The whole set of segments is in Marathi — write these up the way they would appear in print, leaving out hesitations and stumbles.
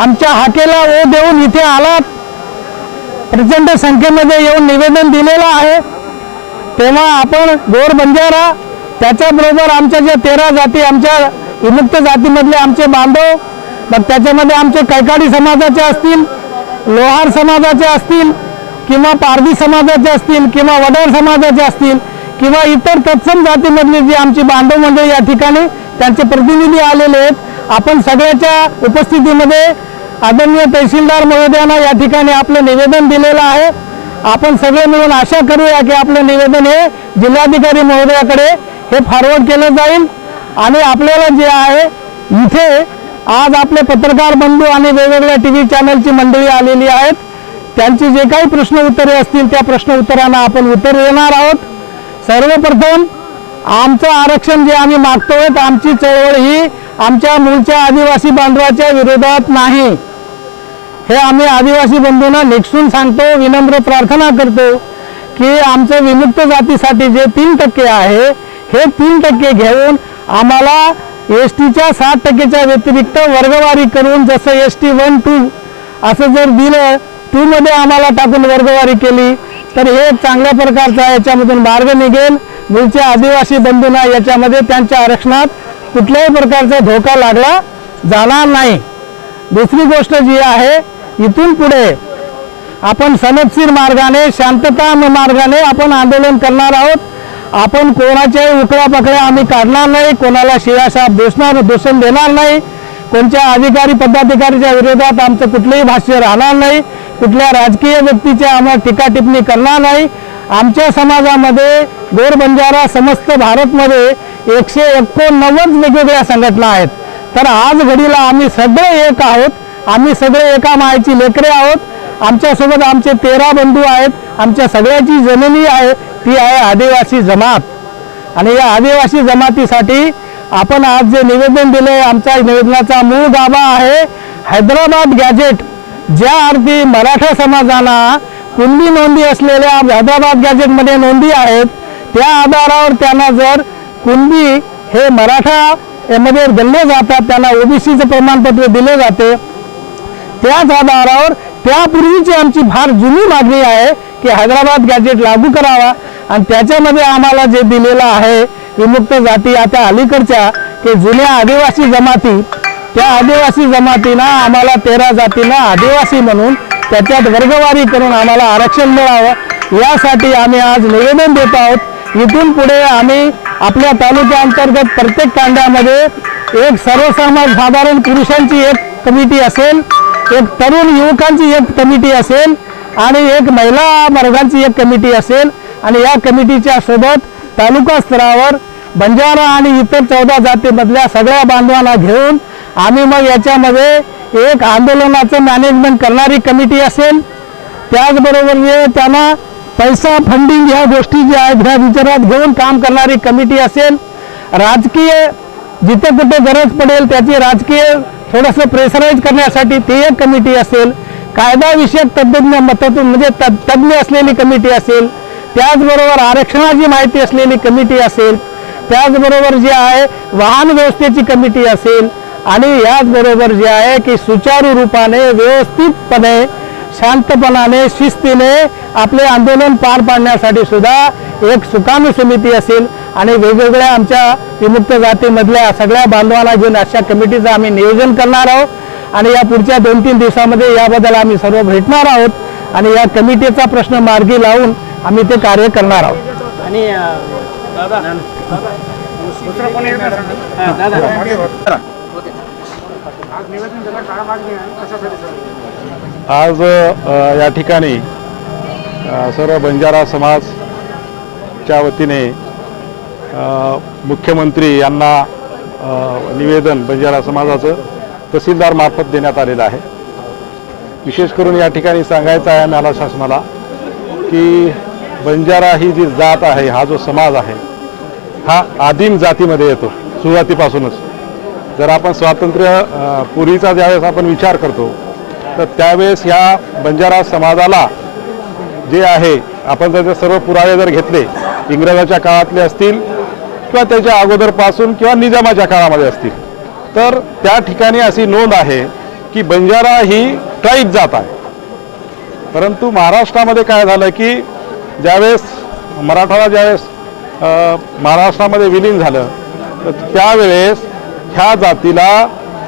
आमच्या हाकेला ओ देऊन इथे आलात, प्रचंड संख्येमध्ये येऊन निवेदन दिलेलं आहे, तेव्हा आपण गोर बंजारा त्याच्याबरोबर आमच्या ज्या 13 जाती, आमच्या विमुक्त जातीमधले आमचे बांधव, मग त्याच्यामध्ये आमचे कैकाडी समाजाचे असतील, लोहार समाजाचे असतील, किंवा पारधी समाजाचे असतील, किंवा वडार समाजाचे असतील, किंवा इतर तत्सम जातीमधले जे आमची बांधव मंडळी या ठिकाणी त्यांचे प्रतिनिधी आलेले आहेत, आपण सगळ्याच्या उपस्थितीमध्ये आदरणीय तहसीलदार महोदयांना या ठिकाणी आपलं निवेदन दिलेलं आहे। आपण सगळे मिळून आशा करूया की आपलं निवेदन हे जिल्हाधिकारी महोदयाकडे हे फॉरवर्ड केलं जाईल आणि आपल्याला जे आहे इथे आज आपले पत्रकार बंधू आणि वेगवेगळ्या टीव्ही चॅनलची मंडळी आलेली आहेत, त्यांची जे काही प्रश्न उत्तरे असतील त्या प्रश्न उत्तरांना आपण उत्तर देणार आहोत। सर्वप्रथम आमचं आरक्षण जे आम्ही मागतोय, आमची चळवळ ही आमच्या मूळच्या आदिवासी बांधवाच्या विरोधात नाही, हे आम्ही आदिवासी बंधूंना निक्षून सांगतो, विनम्र प्रार्थना करतो की आमचं विमुक्त जातीसाठी जे 3% आहे हे 3% घेऊन आम्हाला एसटीच्या 60%च्या व्यतिरिक्त वर्गवारी करून, जसं एसटी 1, 2 असं जर दिलं, 2 मध्ये आम्हाला टाकून वर्गवारी केली तर हे एक चांगल्या प्रकारचा याच्यामधून मार्ग निघेल। मूळच्या आदिवासी बंधूंना याच्यामध्ये त्यांच्या आरक्षणात कुठल्याही प्रकारचा धोका लागला जाणार नाही। दुसरी गोष्ट जी आहे, इथून पुढे आपण सनदशीर मार्गाने, शांतता मार्गाने आपण आंदोलन करणार आहोत। आपण कोणाच्याही उकळ्या पकड्या आम्ही काढणार नाही, कोणाला शिवाशाप दोषण देणार नाही, कोणत्या अधिकारी पदाधिकाऱ्याच्या विरोधात आमचं कुठलंही भाष्य राहणार नाही, कुठल्या राजकीय व्यक्तीच्या आम्हाला टीका टिप्पणी करणार नाही। आमच्या समाजामध्ये गोर बंजारा समस्त भारतमध्ये 189 वेगवेगळ्या संघटना आहेत, तर आज घडीला आम्ही सगळे एक आहोत, आम्ही सगळे एका मायेची लेकरे आहोत। आमच्यासोबत आमचे 13 बंधू आहेत, आमच्या सगळ्याची जननी आहे ती आहे आदिवासी जमात आणि या आदिवासी जमातीसाठी आपण आज जे निवेदन दिले, आमच्या निवेदनाचा मूळ गाभा आहे हैदराबाद गॅजेट, ज्या अर्थी मराठा समाजाला कुणबी नोंदी असलेल्या हैदराबाद गॅजेटमध्ये नोंदी आहेत, त्या आधारावर त्यांना जर कुणबी हे मराठा मध्ये गणले जातात, त्यांना ओबीसीचं प्रमाणपत्र दिले जाते, त्याच आधारावर त्यापूर्वीची आमची फार जुनी मागणी आहे की हैदराबाद गॅजेट लागू करावा आणि त्याच्यामध्ये आम्हाला जे दिलेलं आहे विमुक्त जाती आता अलीकडच्या की जुन्या आदिवासी जमाती, त्या आदिवासी जमातींना आम्हाला 13 जातींना आदिवासी म्हणून त्याच्यात वर्गवारी करून आम्हाला आरक्षण मिळावं, यासाठी आम्ही आज निवेदन देत आहोत। इथून पुढे आम्ही आपल्या तालुक्याअंतर्गत प्रत्येक तांड्यामध्ये एक सर्वसाधारण पुरुषांची एक कमिटी असेल, एक तरुण युवकांची एक कमिटी असेल आणि एक महिला वर्गांची एक कमिटी असेल आणि या कमिटीच्या सोबत तालुका स्तरावर बंजारा आणि इतर 14 जातीमधल्या सगळ्या बांधवांना घेऊन आम्ही मग याच्यामध्ये एक आंदोलनाचं मॅनेजमेंट करणारी कमिटी असेल, त्याचबरोबर त्यांना पैसा फंडिंग ह्या गोष्टी ज्या आहेत ह्या विचारात घेऊन काम करणारी कमिटी असेल, राजकीय जिथे कुठे गरज पडेल त्याची राजकीय थोडंसं प्रेशराईज करण्यासाठी ती एक कमिटी असेल, कायदा विषयक तज्ञ असलेली कमिटी असेल, त्याचबरोबर आरक्षणाची माहिती असलेली कमिटी असेल, त्याचबरोबर जे आहे वाहन व्यवस्थेची कमिटी असेल आणि याचबरोबर जे आहे की सुचारू रूपाने व्यवस्थितपणे शांतपणाने शिस्तीने आपले आंदोलन पार पाडण्यासाठी सुद्धा एक सुकाणू समिती असेल आणि वेगवेगळ्या आमच्या विमुक्त जातीमधल्या सगळ्या बांधवांना घेऊन अशा कमिटीचं आम्ही नियोजन करणार आहोत आणि या पुढच्या 2-3 दिवसामध्ये याबद्दल आम्ही सर्व भेटणार आहोत आणि या कमिटीचा प्रश्न मार्गी लावून आम्ही ते कार्य करणार आहोत। आणि आज या ठिकाणी सर्व बंजारा समाजच्या वतीने मुख्यमंत्री यांना निवेदन बंजारा समाजाचं तहसीलदार मार्फत देण्यात आलेलं आहे। विशेष करून या ठिकाणी सांगायचं आहे मला शासनाला की बंजारा ही जी जात आहे, हा जो समाज आहे हा आदिम जातीमध्ये येतो सुरुवातीपासूनच। जर आपण स्वातंत्र्य पूर्वीचा ज्यावेळेस आपण विचार करतो तर त्यावेळेस ह्या बंजारा समाजाला जे आहे आपण त्याचे सर्व पुरावे जर घेतले, इंग्रजाच्या काळातले असतील किंवा त्याच्या अगोदरपासून किंवा निजामाच्या काळामध्ये असतील, तर त्या ठिकाणी अशी नोंद आहे की बंजारा ही ट्राईब जात आहे. परंतु महाराष्ट्रामध्ये काय झालं की ज्यावेळेस मराठाला ज्यावेळेस महाराष्ट्रामध्ये विलीन झालं तर त्यावेळेस ह्या जातीला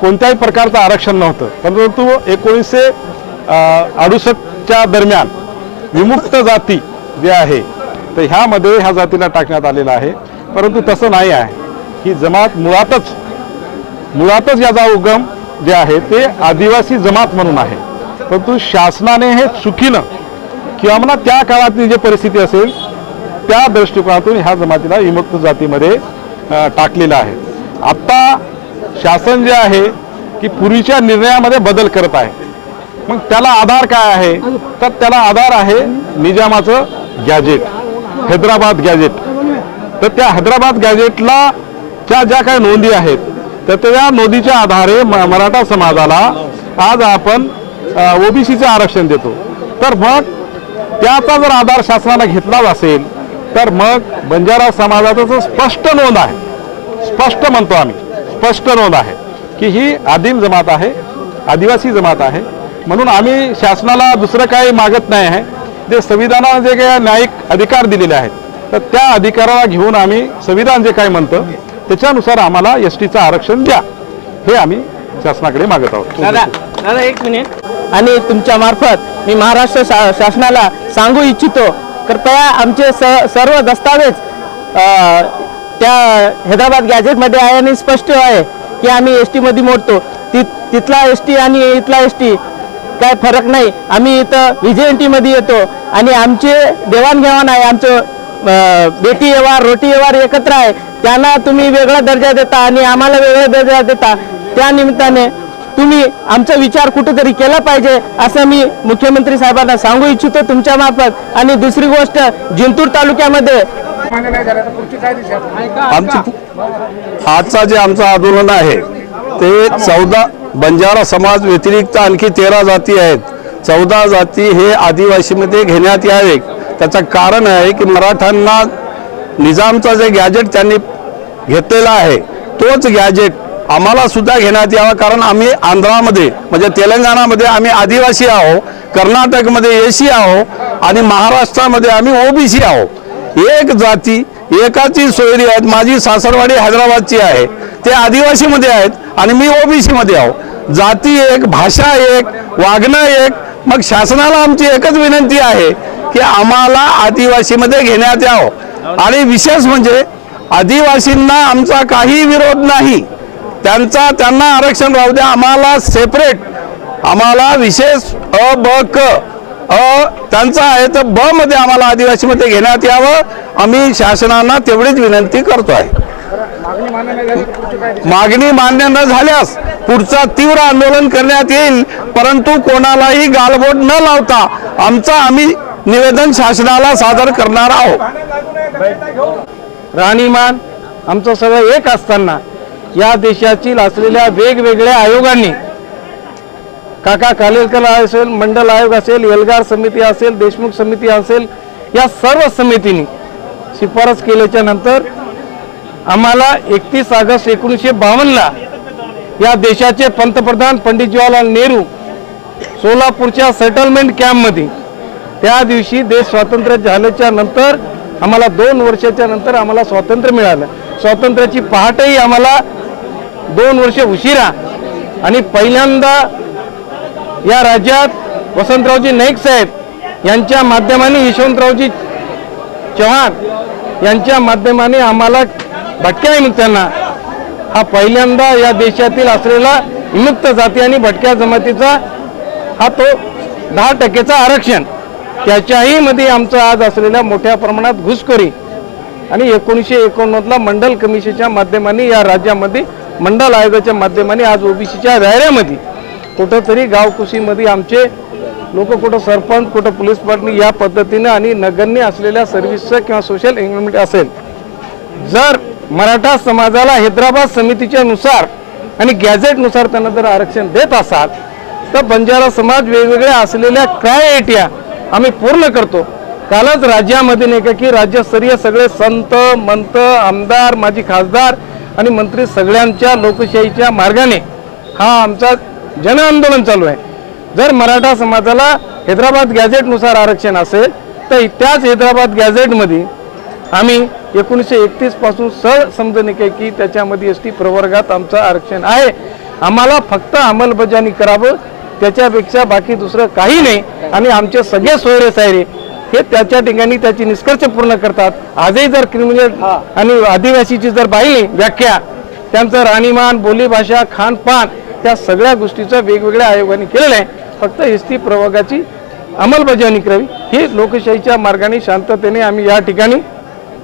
कोणत्याही प्रकारचं आरक्षण नव्हतं. परंतु 1968च्या दरम्यान विमुक्त जाती जे आहे तर ह्यामध्ये ह्या जातीला टाकण्यात आलेलं आहे. परंतु तसं नाही आहे. ही जमात मुळातच याचा उगम जे आहे ते आदिवासी जमात म्हणून आहे. परंतु शासनाने हे चुकीनं किंवा म्हणा त्या काळातली जी परिस्थिती असेल त्या दृष्टिकोनातून ह्या जमातीला विमुक्त जातीमध्ये टाकलेलं आहे. आत्ता शासन जे आहे की पूर्वीच्या निर्णयामध्ये बदल करत आहे. मग त्याला आधार काय आहे तर त्याला आधार आहे निजामाचं गॅजेट, हैदराबाद गॅजेट. तर त्या हैदराबाद गॅजेटला ज्या काही नोंदी आहेत तर त्या नोंदीच्या आधारे मराठा समाजाला आज आपण ओबीसीचं आरक्षण देतो. तर मग त्याचा जर आधार शासनाने घेतलाच असेल तर मग बंजारा समाजाचं स्पष्ट नोंद आहे, स्पष्ट म्हणतो आम्ही, स्पष्ट नोंद आहे की ही आदिम जमात आहे, आदिवासी जमात आहे. म्हणून आम्ही शासनाला दुसरं काही मागत नाही आहे. जे संविधानाने जे काही न्यायिक अधिकार दिलेले आहेत तर त्या अधिकाराला घेऊन आम्ही संविधान जे काही म्हणतं त्याच्यानुसार आम्हाला STचं आरक्षण द्या हे आम्ही शासनाकडे मागत आहोत. दादा एक मिनिट. आणि तुमच्या मार्फत मी महाराष्ट्र शासनाला सांगू इच्छितो कृपया आमचे सर्व दस्तावेज त्या हैदराबाद गॅजेटमध्ये आहे आणि स्पष्ट आहे की आम्ही ST मध्ये मोडतो. तिथला ST आणि इथला ST काय फरक नाही. आम्ही इथं VJNT मध्ये येतो आणि आमचे देवाणघेवाण आहे. आमचं बेटी व्यवहार रोटी व्यवहार एकत्र आहे. त्यांना तुम्ही वेगळा दर्जा देता आणि आम्हाला वेगळा दर्जा देता. त्या निमित्ताने तुम्ही आमचा विचार कुठेतरी केला पाहिजे असं मी मुख्यमंत्री साहेबांना सांगू इच्छितो तुमच्या मार्फत. आणि दुसरी गोष्ट जिंतूर तालुक्यामध्ये आजचा जे आमचं आंदोलन आहे ते 14 बंजारा समाज व्यतिरिक्त आणखी 13 जाती आहेत. 14 जाती हे आदिवासीमध्ये घेण्यात यावे. त्याचं कारण आहे की मराठ्यांना निजामचं जे गॅजेट त्यांनी घेतलेलं आहे तोच गॅजेट आम्हाला सुद्धा घेण्यात यावा. कारण आम्ही आंध्रामध्ये म्हणजे तेलंगणामध्ये आम्ही आदिवासी आहो, कर्नाटकमध्ये एसी आहो आणि महाराष्ट्रामध्ये आम्ही OBC आहो. एक जाती एकाची सोयरी आहेत. माझी सासरवाडी हैदराबादची आहे, ते आदिवासीमध्ये आहेत आणि मी OBC मध्ये आहो. जाती एक, भाषा एक, वागणं एक. मग शासनाला आमची एकच विनंती आहे की आम्हाला आदिवासीमध्ये घेण्यात यावं. आणि विशेष म्हणजे आदिवासींना आमचा काही विरोध नाही, त्यांना आरक्षण राहू द्या. आम्हाला सेपरेट, आम्हाला विशेष अ ब क त्यांचा आहे तर ब मध्ये आम्हाला आदिवासीमध्ये घेण्यात यावं. आम्ही शासनाला तेवढीच विनंती करतो आहे. मागणी मान्य न झाल्यास पुढचा तीव्र आंदोलन करण्यात येईल. परंतु कोणालाही गालबोट न लावता आम्ही निवेदन शासनाला सादर करणार आहोत. राहणीमान आमचं सगळं एक असताना या देशातील असलेल्या वेगवेगळ्या आयोगांनी काका कालेलकर असेल, मंडल आयोग असेल, एल्गार समिती असेल, देशमुख समिती असेल, या सर्व समितींनी शिफारस केल्याच्या नंतर आम्हाला 31 ऑगस्ट 1952ला या देशाचे पंतप्रधान पंडित जवाहरलाल नेहरू सोलापूरच्या सेटलमेंट कॅम्पमध्ये त्या दिवशी देश स्वातंत्र्य झाल्याच्या नंतर आम्हाला 2 वर्षाच्या नंतर आम्हाला स्वातंत्र्य मिळालं. स्वातंत्र्याची पहाटही आम्हाला 2 वर्ष उशिरा. आणि पहिल्यांदा या राज्यात वसंतरावजी नाईक साहेब यांच्या माध्यमाने यशवंतरावजी चव्हाण यांच्या माध्यमाने आम्हाला भटक्या विमुक्तांना हा पहिल्यांदा या देशातील असलेला विमुक्त जाती आणि भटक्या जमातीचा हा तो 10% आरक्षण त्याच्याही मध्ये आमचं आज असलेल्या मोठ्या प्रमाणात घुसखोरी आणि 1989ला मंडल कमिशनच्या माध्यमाने या राज्यामध्ये मंडल आयोगाच्या माध्यमाने आज OBCच्या दायऱ्यामध्ये कुठंतरी गावकुशीमध्ये आमचे लोक कुठं सरपंच कुठं पोलीस पाटील या पद्धतीने आणि नगण्य असलेल्या सर्व्हिसचं किंवा सोशल एंगेजमेंट असेल. जर मराठा समाजाला हैदराबाद समितीच्या नुसार आणि गॅझेटनुसार त्यांना जर आरक्षण देत असाल तर बंजारा समाज वेगवेगळ्या असलेल्या क्रायटेरिया आम्ही पूर्ण करतो. कालच राज्यामध्ये नाही का की राज्यस्तरीय सगळे संत मंत आमदार माजी खासदार आणि मंत्री सगळ्यांच्या लोकशाहीच्या मार्गाने हा आमचा जन आंदोलन चालू आहे. जर मराठा समाजाला हैदराबाद गॅझेटनुसार आरक्षण असेल तर त्याच हैदराबाद गॅझेटमध्ये आम्ही 1931 पासून सर समजून आहे की त्याच्यामध्ये एसटी प्रवर्गात आमचं आरक्षण आहे. आम्हाला फक्त अंमलबजावणी करावं, त्याच्यापेक्षा बाकी दुसरं काही नाही. आणि आमचे सगळे सोयरे सायरे हे त्याच्या ठिकाणी त्याची निष्कर्ष पूर्ण करतात. आजही जर क्रिमिनल आणि आदिवासीची जर पाहिली व्याख्या, त्यांचं राहणीमान, बोलीभाषा, खानपान, त्या सगळ्या गोष्टीचं वेगवेगळ्या आयोगाने केलेलं आहे. फक्त एसटी प्रवर्गाची अंमलबजावणी करावी ही लोकशाहीच्या मार्गाने शांततेने आम्ही या ठिकाणी